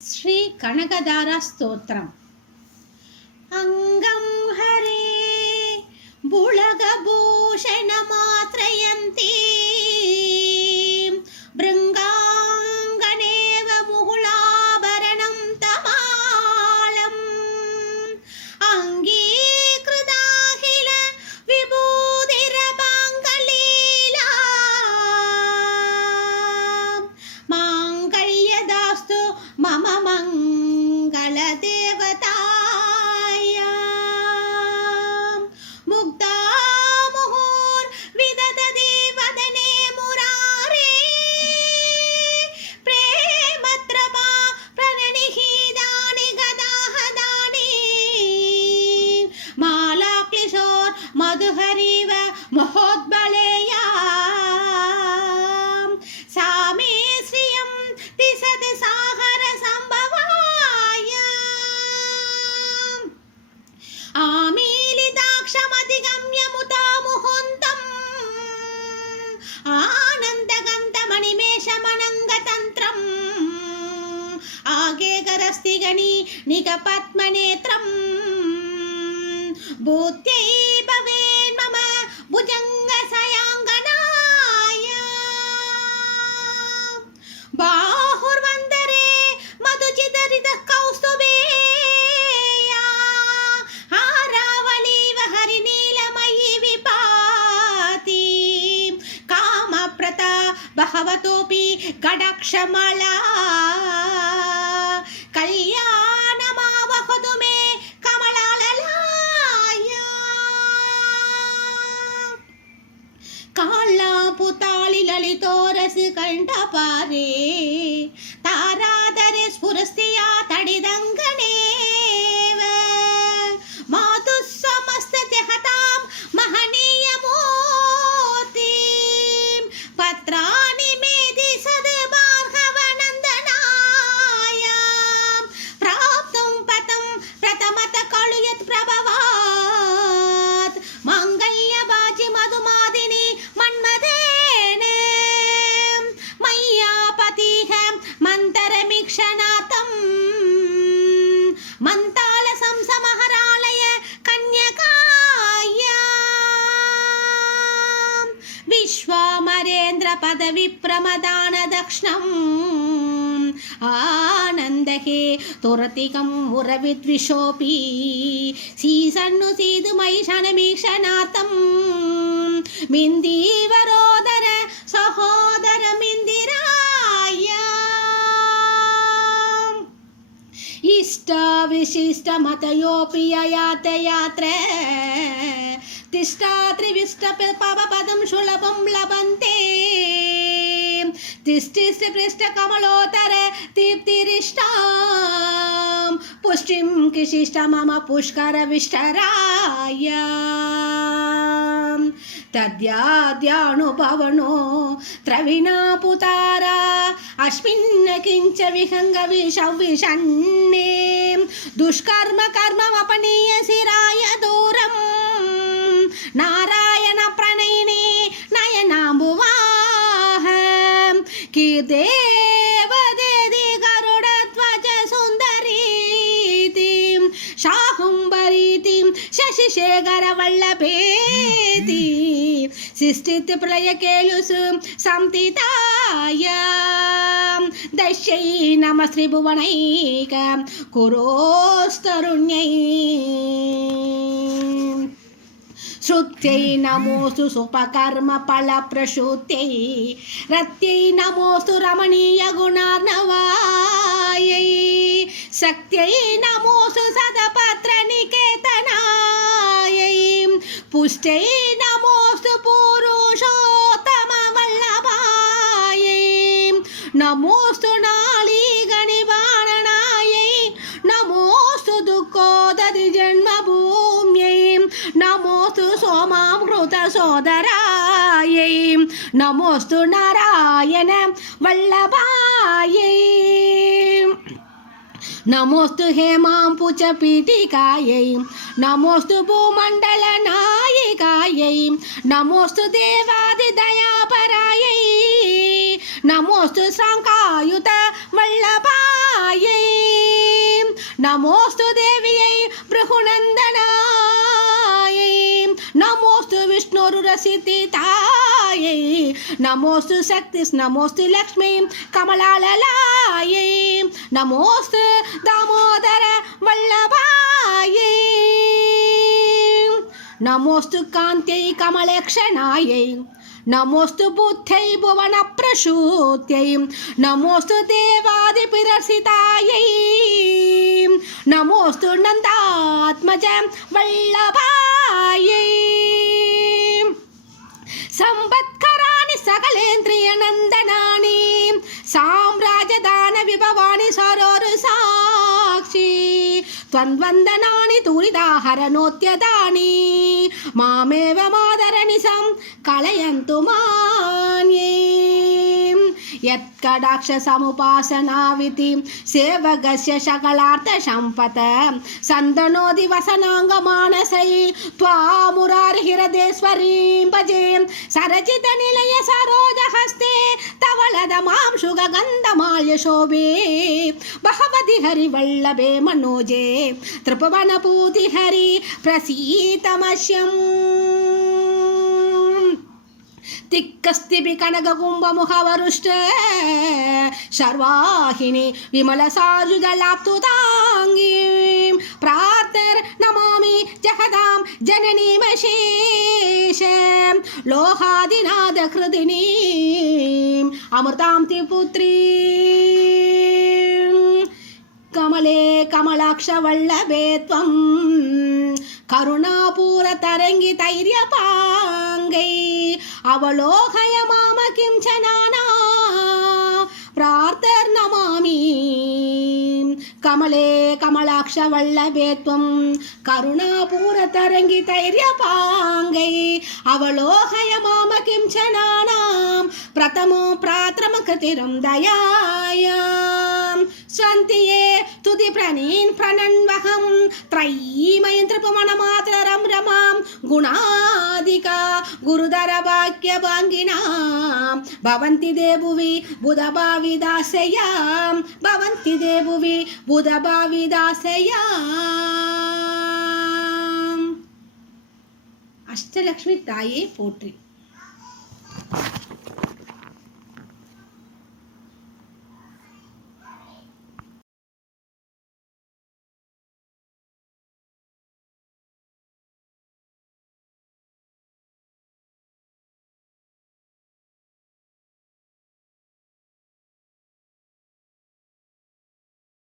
ஸ்ரீ கனகதாரா ஸ்தோத்திரம். அங்கம் ஹரே புலகபூஷண மாத்திரயந்தே mama నాగేకరస్తిగణి నిగపద్మనేత్రం భూత్యై భవేన్ మమ భుజంగ సయాంగనాయ. బాహుర్వందరే మధుచిదరిత కౌస్తుభేయ ఆరావళీవ హరినీలమయీ విపాతి. కామప్రత బహవతోపి గడక్షమళా వెంట పారే. पदविप्रमदानदक्ष्णम्। आनन्दहे तुरतिकम् उरविद्विषोऽपि। तुरतिकं मुरविद्विषोऽपि सीसन्नुषनाथम् मिन्दिरोदर सहोदर मिन्दिराय। इष्टाविशिष्टमतयोऽपि इष्टविशिष्टमतयोऽपि अयातयात्र। తిష్టా త్రివిష్ట పదం సులభం లభంతే. తిష్టిష్టి పృష్ట కమలోతర దీప్తిరిష్టాం. పుష్టిం కిశిష్ట మమ పుష్కర విష్టరాయ తద్యాద్యానుభవనో త్రవిణాపుతారా. అస్మిన్న కించ విహంగ విషం విషన్నే. దుష్కర్మ కర్మమపనీయ శిరాయ దూరం. നാരായണ പ്രണയിനി നയനാംബുവാഹ കീർത്തേ शाहुम्बरीतिं शशिशेखरवल्लभेति सिष्टित् प्रलयकेलुसु संतिताय दश्यै नमः श्रीभुवनैक कुरोस्तरुण्यै श्रुत्यै नमोऽस्तु सुपकर्मफलप्रसूत्यै रत्यै नमोऽस्तु रमणीयगुणार्णवायै शक्त्यै नमोऽस्तु सदपत्रनिकेतनायै पुष्ट्यै नमोऽस्तु पुरुषोत्तमवल्लभायै नमोऽस्तु नालीगणिवाणनायै சோதராயை. நமோஸ்து நாராயண வல்லபாயை. நமோஸ்து ஹேமாம்புச்ச பீட்டிகாயை நமோஸ்து பூமண்டல நாயிகாயை. நமோஸ்து தேவாதி தயாபராயை. நமோஸ்து சாங்காயுத வல்லபாயை. நமோஸ்து தேவியை பிருகுநந்தன் விஷ்ணுருரசித்தி தாயை நமோஸ்து சக்தி நமோஸ்து லக்ஷ்மி கமலாலலாயை நமோஸ்து தாமோதர வல்லபாயை नमोऽस्तु कान्त्यै कमलक्षणायै नमोऽस्तु बुद्ध्यै भुवनप्रसूत्यै नमोऽस्तु देवादिपिरसितायै नमोऽस्तु नन्दात्मज वल्लभायै సంవత్కరాని సకలేంద్రియనందనాని సామ్రాజదాన విభవాని సరోరు సాక్షి త్వన్వందనాని తూరిదాహరనోత్యదాని మామేవ మాదరణి సం కలయంతు మాన్యే यत्कडाक्षसमुपासनाविति सेवकस्य शकलार्थशम्पत सन्दनोति वसनाङ्गमानसै त्वामुरार्हिरदेश्वरीं भजे सरचितनिलय सरोजहस्ते तवलदमां शुगगन्धमाल्यशोभे भगवति हरिवल्लभे मनोजे त्रिभुवनपूतिहरि प्रसीतमश्यम् திக்கஸ்திபி கனககும்பமுகவருஷ்ட சர்வாகினி விமலசாருதலாப்துதாங்கீம். பிரார்த்தர் நமாமி ஜகதாம் ஜனனிமசேஷ லோகாதிநாத கிருதினீம் அமிர்தாம் திபுத்ரீ கமலே கமலாட்ச வல்லவே கருணாபூர தரங்கி தைரிய பாங்கை அவலோகய மாம கிஞ்சனானா பிரார்த்தர் நமாமி. கமலே கமலாட்ச வல்லபேத்வம் கருணாபூர தரங்கி தைரிய பாங்கை அவலோகய மாம கிஞ்சனானாம் பிரதமோ பிராத்திரம கிருதிரம் தயாயாம். तुदि प्रणीन् प्रणन्वहं त्रयीमयं त्रिपुमणमातरं रमां गुणादिका गुरुधरवाक्यभाङ्गिनां भवन्ति देभुवि बुधभाविदासयां भवन्ति देभुवि बुधभाविदासयाम् அஷ்டலக்ஷ்மி தாயே போற்றி